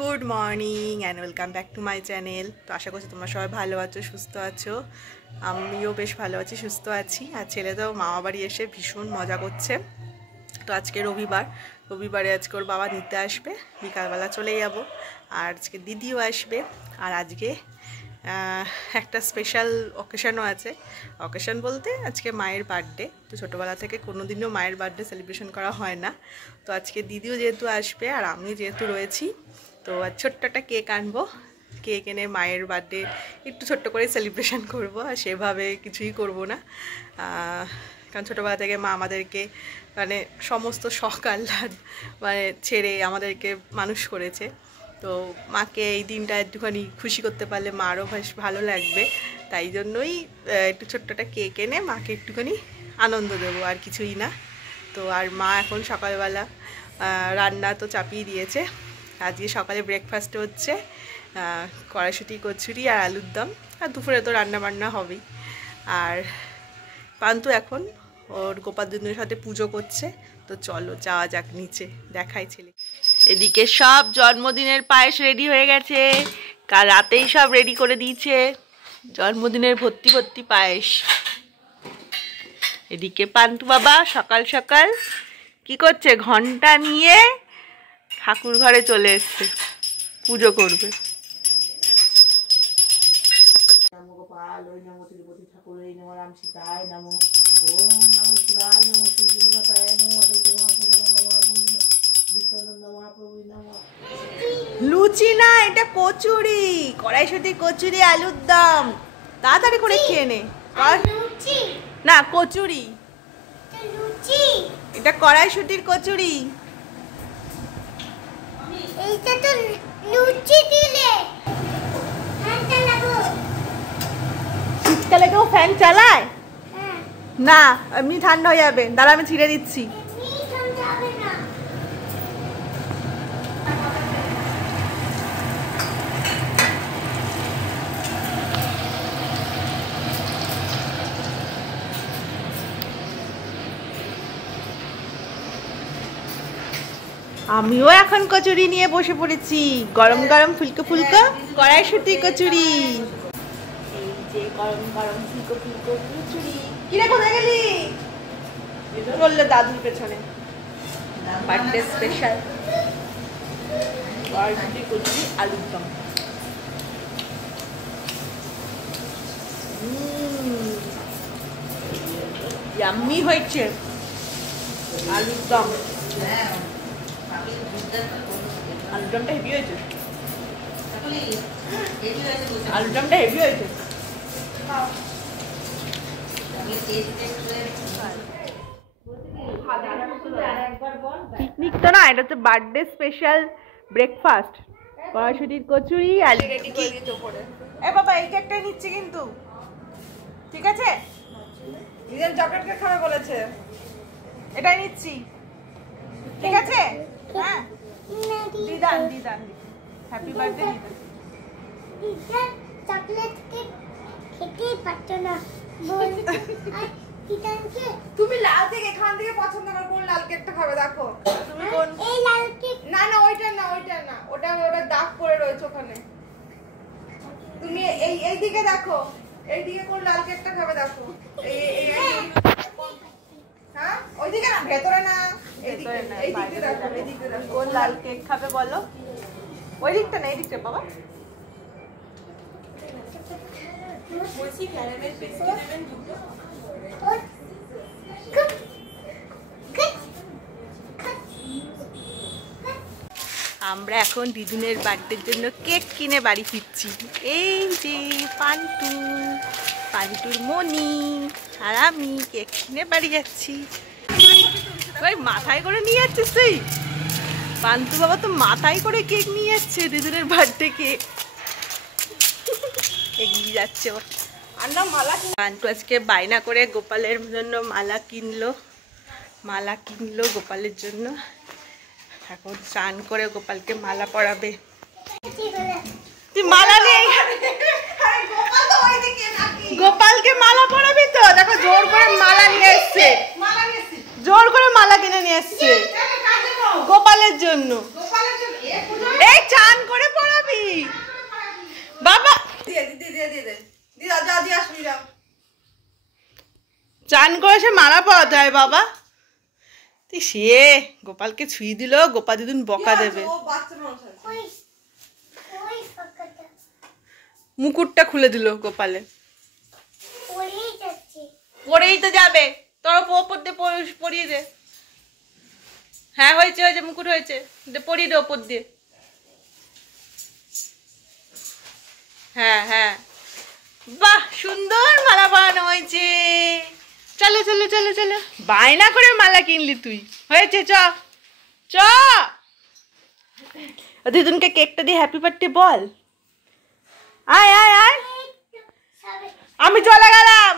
Good morning and welcome back to my channel. তো আশা করছি তোমরা সবাই ভালো আছো, সুস্থ আছো। আমিও বেশ ভালো আছি, সুস্থ আছি। আর ছেলে তো মামা বাড়ি এসে ভীষণ মজা করছে। তো আজকে রবিবারে আজকে ওর বাবা নিতে আসবে, বিকালবেলা চলে যাব। আর আজকে দিদিও আসবে। আর আজকে একটা স্পেশাল অকেশনও আছে। অকেশন বলতে আজকে মায়ের বার্থডে। তো ছোটোবেলা থেকে কোনো দিনও মায়ের বার্থডে সেলিব্রেশন করা হয় না। তো আজকে দিদিও যেহেতু আসবে আর আমি যেহেতু রয়েছি, তো ছোট্ট একটা কেক আনবো। কেক এনে মায়ের বার্থডে একটু ছোট্ট করে সেলিব্রেশন করব। আর সেভাবে কিছুই করব না, কারণ ছোটোবেলা থেকে মা আমাদেরকে মানে সমস্ত শখ আহ্লাদ মানে ছেড়ে আমাদেরকে মানুষ করেছে। তো মাকে এই দিনটা একটুখানি খুশি করতে পারলে মারও বেশ ভালো লাগবে। তাই জন্যই একটু ছোট্ট একটা কেক এনে মাকে একটুখানি আনন্দ দেবো, আর কিছুই না। তো আর মা এখন সকালবেলা রান্না তো চাপিয়ে দিয়েছে। আজকে সকালে ব্রেকফাস্ট হচ্ছে কড়াইশুঁটি, কচুরি আর আলুর দম। আর দুপুরে তো রান্না বান্না হবেই। আর পান্তু এখন ওর গোপালদের সাথে পুজো করছে। তো চলো যাওয়া যাক নিচে, দেখাই ছেলে। এদিকে সব জন্মদিনের পায়েস রেডি হয়ে গেছে, কাল রাতেই সব রেডি করে দিয়েছে। জন্মদিনের ভর্তি ভর্তি পায়েস। এদিকে পান্তু বাবা সকাল সকাল কি করছে, ঘন্টা নিয়ে ঠাকুর ঘরে চলে এসছে, পুজো করবে। নমো গোপাল, ওই নমো তিরুপতি ঠাকুর, এই নমো রাম সীতায় নমো, ওম নমো শিবায় নমো, শ্রীমাতায় নমো, অদ্বৈত মহাপ্রভু মহাপুণ্য নিত্যানন্দ মহাপ্রভু নমো। লুচি না, এটা কচুরি, কড়াইশুঁটি কচুরি আলুর দম। তাড়াতাড়ি করে খেয়ে নে। না কচুরি, এটা কড়াইশুঁটির কচুরি। এইটা তো লুচি দিলে ফ্যান চালাবো। শীতকালে কেউ ফ্যান চালায়? হ্যাঁ। না, এমনি ঠান্ডা হয়ে যাবে। দাঁড়া আমি ছিঁড়ে দিচ্ছি। ঠান্ডা হবে না। আমিও এখন কচুরি নিয়ে বসে পড়েছি, গরম গরম ফুলকো ফুলকো কড়াইশুঁটি কচুরি। এই যে গরম গরম ফুলকো ফুলকো কচুরি। কিরে কোথায় গেলি? চললো দাদুর পেছনে। বার্থডে স্পেশাল কড়াইশুঁটি কচুরি আলুর দম। ইয়াম্মি হয়েছে আলুর দম। আলুরদমটা হেভি হয়েছে, আলুরদমটা হেভি হয়েছে। পিকনিক তো না, এটা হচ্ছে বার্থডে স্পেশাল ব্রেকফাস্ট। কড়াইশুঁটির কচুরি আলু। এ বাবা এই কেকটা নিচ্ছি কিন্তু, ঠিক আছে? নিজের চকলেট কেক খাবে বলেছে, এটাই নিচ্ছি, ঠিক আছে? হ্যাঁ দিদান দিদান হ্যাপি বার্থডে দিদান। চকলেট কেক খেতেই পারতো না। তুমি লাল কেক এখান থেকে পছন্দ করো, কোন লাল কেকটা খাবে দেখো তুমি? কোন এই লাল কেক? না না ওইটা না, ওইটা না, ওটা ওটা দাগ পড়ে রয়েছে ওখানে। তুমি এই দিকে দেখো, এই দিকে কোন লাল কেকটা খাবে দেখো। এই হ্যাঁ ওইদিকে না, ভেতরে না, এইদিকে দেখো, এইদিকে দেখো কোন লাল কেক খাবে বলো। ওই দিকটা না, এই দিকটা বাবা। বলছি ক্যারামেল পেস্ট্রি নেবেন দুটো। আমরা এখন দিদুনের বার্থডের জন্য কেক কিনে বাড়ি ফিরছি। এই যে পান্টুর মনি আর আমি কেক কিনে বাড়ি যাচ্ছি। ওই মাথায় করে নিয়ে যাচ্ছিস তুই? পান্তু বাবা তো মাথায় করে কেক নিয়ে যাচ্ছে, দিদুনের বার্থডে কেক এগিয়ে যাচ্ছে। পান্তু আজকে বায়না করে গোপালের জন্য মালা কিনলো গোপালের জন্য। এখন স্নান করে গোপালকে মালা পরাবে। তুই মালা নেই, গোপালকে মালা পরাবি তো? দেখো জোর করে মালা নিয়ে এসছে, জোর করে মালা কিনে নিয়ে এসছে গোপালের জন্য। এই চান করে পড়াবি বাবা, চান করে সে মালা পড়াতে হয় বাবা। তুই সে গোপালকে ছুঁয়ে দিল, গোপাল দিদুন বকা দেবে। মুকুটটা খুলে দিল গোপালে। পরেই তো যাবে, তোর ওপর দিয়ে পরিয়ে দে। হ্যাঁ হয়েছে হয়েছে, মুকুট হয়েছে, পরিয়ে দে ওপর দিয়ে। হ্যাঁ হ্যাঁ, বাহ সুন্দর মালা বানানো হয়েছে। চলো চলো চলো চলো, বায়না করে মালা কিনলি তুই, হয়েছে চ চ। দিদুনকে কেকটা দিয়ে হ্যাপি বার্থডে বল। আয় আয় আয়, আমি চলে গেলাম।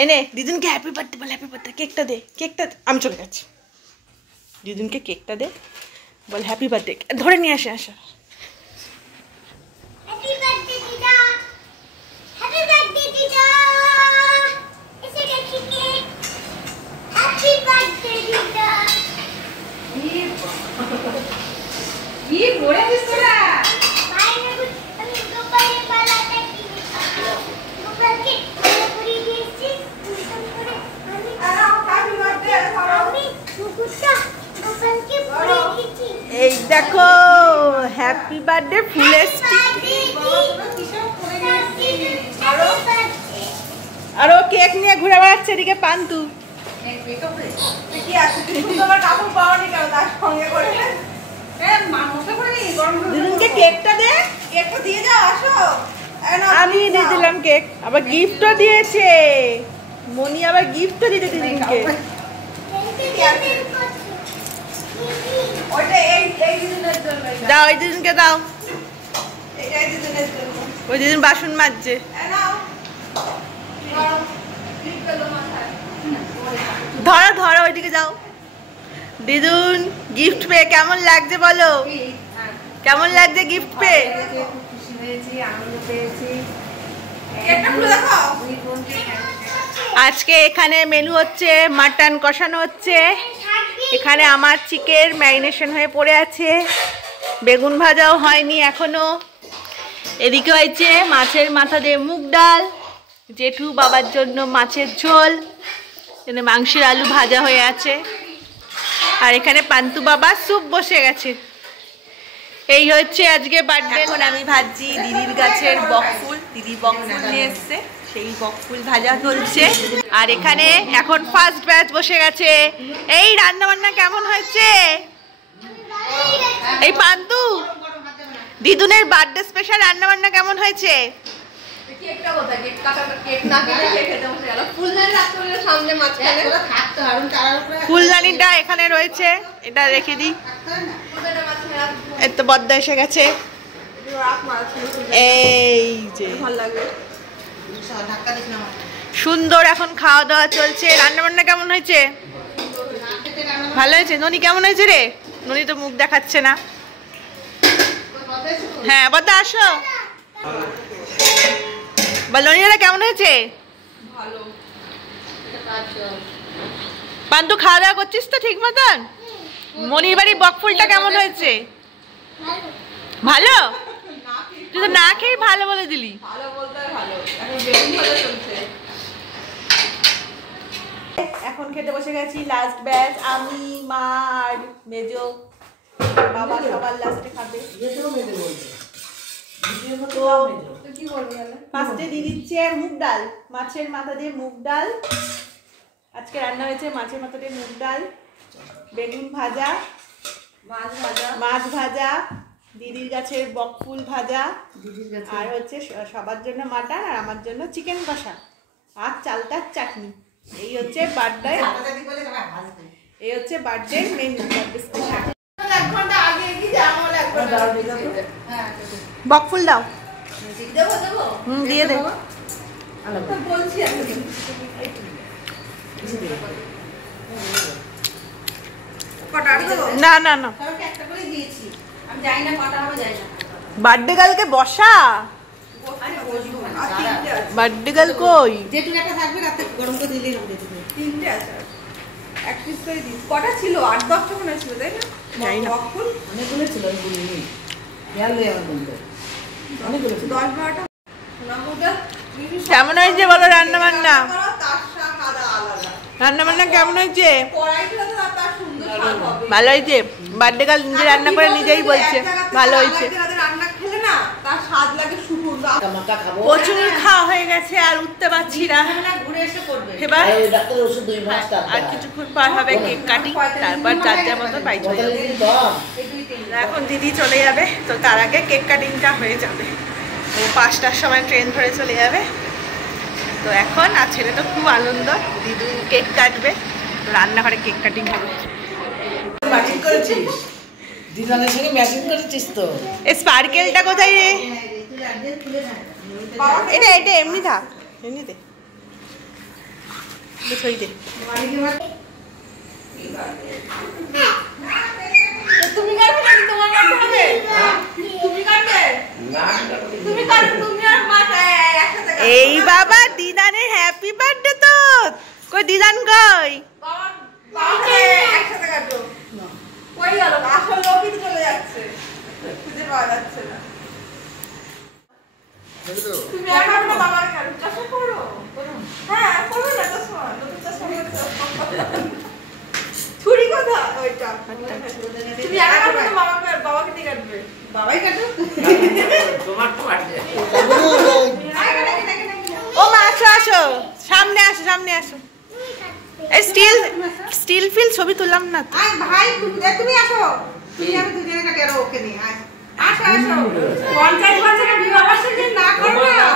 এনে দিদুনকে হ্যাপি বার্থডে বল, হ্যাপি বার্থডে। কেকটা দে, কেকটা আমি চলে যাচ্ছি। দিদুনকে কেকটা দে, বল হ্যাপি বার্থডে। ধরে নিয়ে আসে, আসা। এই দেখো হ্যাপি বার্থডে ফুলের আর ও কেক নিয়ে ঘুরে বেড়াচ্ছে এদিকে পান্তু। দিদুনকে কেকটা দে, কেকটা দিয়ে যাও, আসো। আমি দিয়ে দিলাম কেক, আবার গিফটও দিয়েছে মনি, আবার গিফটও দিতে দিদুনকে। দাও ওই দিদুনকে দাও, ওই দিদুন বাসন মাজছে। ধরো ধরো, ওইদিকে যাও। দিদুন গিফট পেয়ে কেমন লাগছে বলো, কেমন লাগছে গিফট পেয়ে? আজকে এখানে মেনু হচ্ছে মাটন কষানো হচ্ছে, এখানে আমার চিকেন ম্যারিনেশন হয়ে পড়ে আছে, বেগুন ভাজাও হয়নি এখনো। এদিকে হয়েছে মাছের মাথা দিয়ে মুগ ডাল, জেঠু বাবার জন্য মাছের ঝোল, এখানে মাংসের আলু ভাজা হয়ে আছে, আর এখানে পান্তু বাবা স্যুপ বসে গেছে। এই হচ্ছে আজকে বার্থডে। এখন আমি ভাজছি দিদির গাছের বকফুল, দিদি বকফুল নিয়ে এসছে, সেই বকফুল ভাজা চলছে। আর এখানে এখন ফার্স্ট ব্যাচ বসে গেছে। এই রান্না বান্না কেমন হয়েছে? এই পান্তু দিদুনের বার্থডে স্পেশাল রান্না বান্না কেমন হয়েছে? ফুলদানিটা এখানে রয়েছে, এটা রেখে দিই। এত বদ্দা এসে গেছে, এই যে সুন্দর এখন খাওয়া দাওয়া চলছে। রান্না বান্না কেমন হয়েছে? ভালো হয়েছে। ননি কেমন হয়েছে রে? ননি তো মুখ দেখাচ্ছে না। হ্যাঁ বদ্দা আসো, ননিরা কেমন হয়েছে? পান্তু খাওয়া দাওয়া করছিস তো ঠিক মতন? মনির বাড়ির বকফুলটা কেমন হয়েছে? ভালো? তুই তো না খেয়ে ভালো বলে দিলি। এখন খেতে বসে গেছি, লাস্ট ব্যাচ, আমি মা আর মেজো বাবা সবার লাস্টে খাবে। ফার্স্টে দিয়ে দিচ্ছে মুগ ডাল, মাছের মাথা দিয়ে মুগ ডাল। আজকে রান্না হয়েছে মাছের মাথা দিয়ে মুগ ডাল, বেগুন ভাজা, মাছ ভাজা, দিদির গাছের বকফুল ভাজা, আর হচ্ছে সবার জন্য মাটন আর আমার জন্য চিকেন কষা আর চালতার চাটনি। এই হচ্ছে বার্থডে, এই হচ্ছে বার্থডে মেনু। বকফুল দাও, দিয়ে দে। না না না, বার্থডে গার্লকে বসা, বার্থডে গার্ল কই? এক পিস করে দিস। কটা ছিল? 8-10টা মনে ছিল, তাই না? জানি না। বকফুল অনেকগুলো ছিল, আমি বলিনি। খেয়াল নেই আমার বলতে। অনেকগুলো ছিল। 10-12টা। সোনামুদা, কেমন হয়েছে বলো রান্না বান্না? তার শাক আলাদা আলাদা। রান্না বান্না কেমন হয়েছে? কড়াইটা তো তার সুন্দর স্বাদ হবে। ভালো হয়েছে। বার্থডে কাল নিজে রান্না করে নিজেই বলছে ভালো হয়েছে। রান্না খেলে না তার স্বাদ লাগে সুগন্ধ। মাখা খাবো। প্রচুর খাওয়া হয়ে গেছে আর উঠতে পারছি না। ঘুরে এসে করবে। এবার আর ওই ডাক্তারের ওষুধ 2 মাস টাকা। আর কিছুক্ষণ পর হবে কেক কাটিং, তারপর যার যার মতো বাড়ি চলে যাবে। এখন দিদি চলে যাবে, তো তার আগে কেক কাটিংটা হয়ে যাবে। ও 5টার সময় ট্রেন ধরে চলে যাবে। তো এখন আর ছেলে তো খুব আনন্দ, দিদু কেক কাটবে, তো রান্নাঘরে কেক কাটিং হবে। ম্যাচিং করেছিস? দিদানের সঙ্গে ম্যাচিং করেছিস তো? এই স্পার্কেলটা কোথায় রে? এটা এটা এমনি থাক, এমনিতে সই দে। তুমি কাটবে নাকি তোমার কাটতে হবে? তুমি কাটবে? তুমি কাটবে, তুমি আর মা একসাথে কাটবে। এই বাবা দিদানের হ্যাপি বার্থডে তো। কই দিদান কই? বাবা একসাথে কাটবো। কই গেল? আসল লোকই তো চলে যাচ্ছে, খুঁজে পাওয়া যাচ্ছে না। তুমি এখন না বাবা কাটবে, চশমা পরো। হ্যাঁ পরো না চশমা, নতুন চশমা পরছো। ছুরি কোথা? ওইটা তুমি এখন না বাবাকে দিয়ে কাটবে। বাবাই কাটবে। তোমার তো কাটবে। ও মা আসো আসো, সামনে আসো সামনে আসো। এই স্টিল ফিল ছবি তুললাম না তো। ভাই তুমি আসো, তুমি আমি দুজনে কাটে আর ওকে নিয়ে আসো আসো 50 বছরের বিবাহবার্ষিকী না করো না।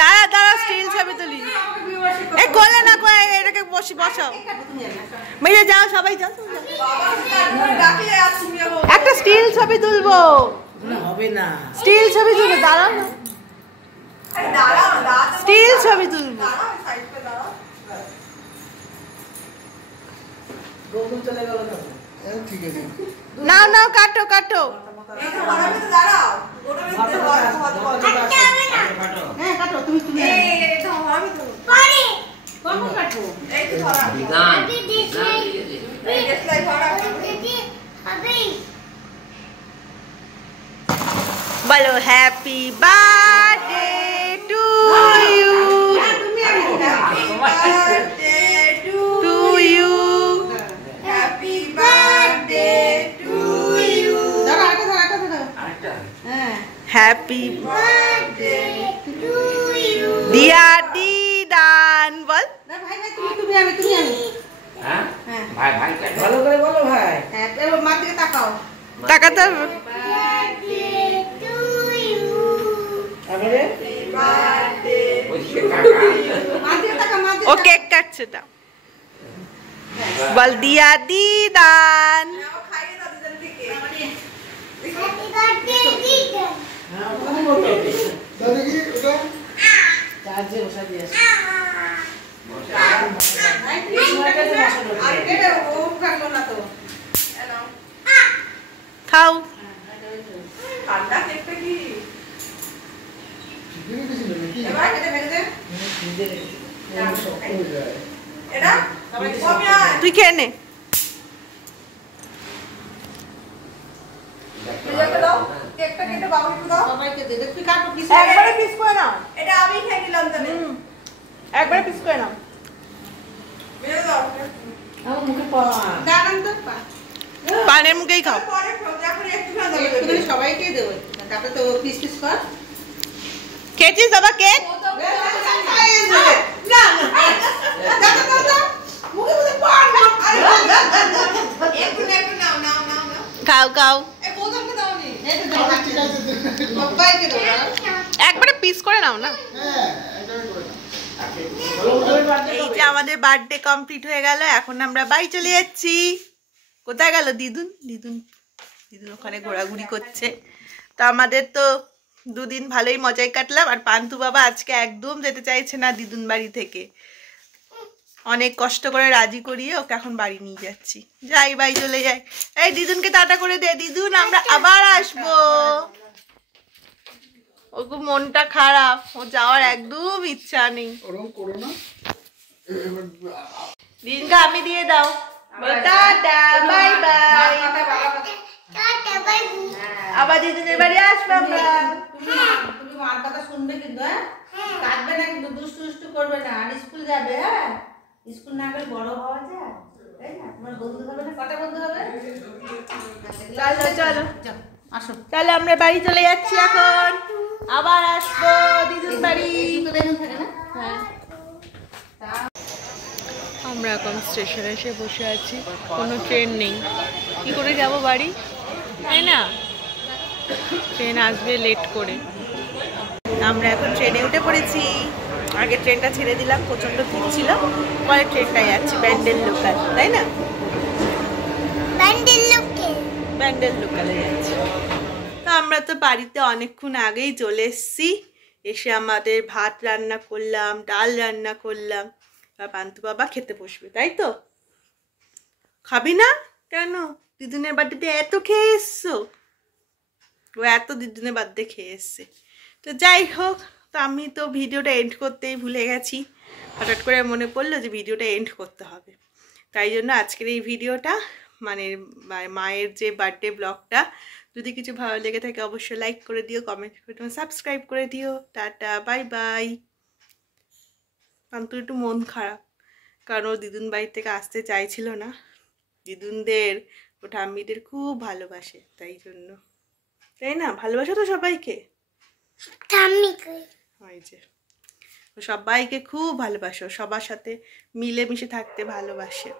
দাঁড়া দাঁড়া স্টিল ছবি তুলি। এ কোলে না কোলে, এটাকে বসাও। মেরে যাও সবাই যাও। একটা স্টিল ছবি তুলবো, না হবে না। স্টিল ছবি তুলবো। দাঁড়াও না, স্টিল ছবি তুলবো। গৌতম চলে গেল তো। ঠিক আছে। নাও নাও কাটো কাটো। হ্যাঁ কাটো তুমি তুমি পরে কোন কাটবো? আমি দেখাই দিদি হবে। বলো হ্যাপি বার্থডে টু ইউ, তুমি আমি to you, happy birthday to you, দাঁড়া আরেকটা দাও হ্যাঁ হ্যাপি বার্থডে টু ইউ। দিয়া দিদান বল। না ভাই ভাই তুমি আমি হ্যাঁ হ্যাঁ ভাই ভাই কেন ভালো করে বলো ভাই। হ্যাঁ এবার মার দিকে তাকাও। তাকাতে বার্থডে টু ইউ। তারপরে ওই সে কাকা মার দিকে তাকা মার ও দিকে কেক কাটছে তা বল দিয়া দিদান। হ্যাপি বার্থডে দিদি। হ্যাঁ কথা বলো। দাদা কি ওটা চার্জে বসা দিয়েছে। আর কেটে ও কাটলো না তো। খাও। ঠিক ছিল নাকি? এবার কেটে ভেঙে দে। নিজে রেখে। শক্ত হয়ে যায়। তুই খেয়ে নে। সবাইকে দে তুই কাটো পিস একবারে পিস করে নাও, এটা আমি খেয়ে নিলাম তবে একবারে পিস করে নাও। আমার মুখে পাওয়া। দাঁড়ান তো পানের মুখেই খাও। একটু সবাইকে দেবো তারপরে তো পিস পিস কর। খেয়েছিস বাবা কেক? না দাদা দাদা মুখে মুখে পান খাও খাও, এই বোতলকে দাও নি এই তো দাও ঠিক আছে। সবাইকে দাও একবারে পিস করে নাও না। হ্যাঁ, এটাই করে দাও। এই যে আমাদের বার্থডে কমপ্লিট হয়ে গেল, এখন আমরা বাড়ি চলে যাচ্ছি। কোথায় গেল দিদুন? দিদুন ওখানে ঘোরাঘুরি করছে। তো আমাদের তো দুদিন ভালোই মজাই কাটলাম। আর পান্থু বাবা আজকে একদম যেতে চাইছে না দিদুন বাড়ি থেকে। অনেক কষ্ট করে রাজি করিয়ে ওকে এখন বাড়ি নিয়ে যাচ্ছি। যাই বাড়ি চলে যাই। এই দিদুনকে টাটা করে দে। দিদুন আমরা আবার আসবো। ও খুব মনটা খারাপ, ও যাওয়ার একদম ইচ্ছা নেই। ওরকম করো না। রিঙ্কা আমি দিয়ে দাও। বলো tata bye by. Tata bye. আবার দিদিদের বাড়ি আসবো আমরা। তুমি মার কথা শুনবে কিন্তু, হ্যাঁ? কাঁদবে না কিন্তু, দুষ্টু দুষ্টু করবে না। আর স্কুল যাবে, হ্যাঁ? স্কুল না গেলে বড় হওয়া যায়, তাই না? তোমার বন্ধু হবে না? কটা বন্ধু হবে? চলো চলো চলো, আসো। তাহলে আমরা বাড়ি চলে যাচ্ছি এখন। আবার আসবো দিদুর বাড়ি। তো বেলুন থাকে না? হ্যাঁ। আমরা এখন স্টেশনে এসে বসে আছি, কোনো ট্রেন নেই, কি করে যাব বাড়ি, তাই না? ট্রেন আসবে লেট করে। আমরা এখন ট্রেনে উঠে পড়েছি। আগে ট্রেনটা ছেড়ে দিলাম, প্রচণ্ড ভিড় ছিল, পরে ট্রেনটায় যাচ্ছি ব্যান্ডেল লোকাল, তাই না? ব্যান্ডেল লোকে। ব্যান্ডেল লোকালে যাচ্ছি। তো আমরা তো বাড়িতে অনেকক্ষণ আগেই চলে এসেছি। এসে আমাদের ভাত রান্না করলাম, ডাল রান্না করলাম। আর পান্তু বাবা খেতে বসবে, তাই তো? খাবি না কেন? দিদুনের বাড়িতে এত খেয়ে এসছো। ও এত দিদুনের বাড়িতে খেয়ে এসছে। তো যাই হোক, তো আমি তো ভিডিওটা এন্ড করতেই ভুলে গেছি। হঠাৎ করে মনে পড়লো যে ভিডিওটা এন্ড করতে হবে, তাই জন্য আজকের এই ভিডিওটা মানে মায়ের যে বার্থডে ব্লগটা, যদি কিছু ভালো লেগে থাকে অবশ্যই লাইক করে দিও, কমেন্ট করে দিও, সাবস্ক্রাইব করে দিও। Tata bye by. পান্তু একটু মন খারাপ, কারণ ও দিদুন বাড়ি থেকে আসতে চাইছিল না। দিদুনদের ও ঠাম্মিদের খুব ভালোবাসে, তাই জন্য, তাই না? ভালোবাসে তো সবাইকে। ঠাম্মি কই? হয় যে ও সবাইকে খুব ভালোবাসে, ও সবার সাথে মিলেমিশে থাকতে ভালোবাসে।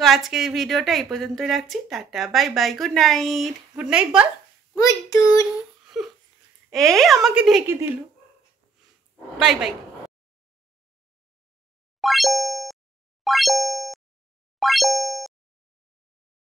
তো আজকের এই ভিডিওটা এই পর্যন্তই রাখছি। Tata bye bye, good night. Good night বল। বুদ্ধুন। এই আমাকে ঢেকে দিল। Bye by.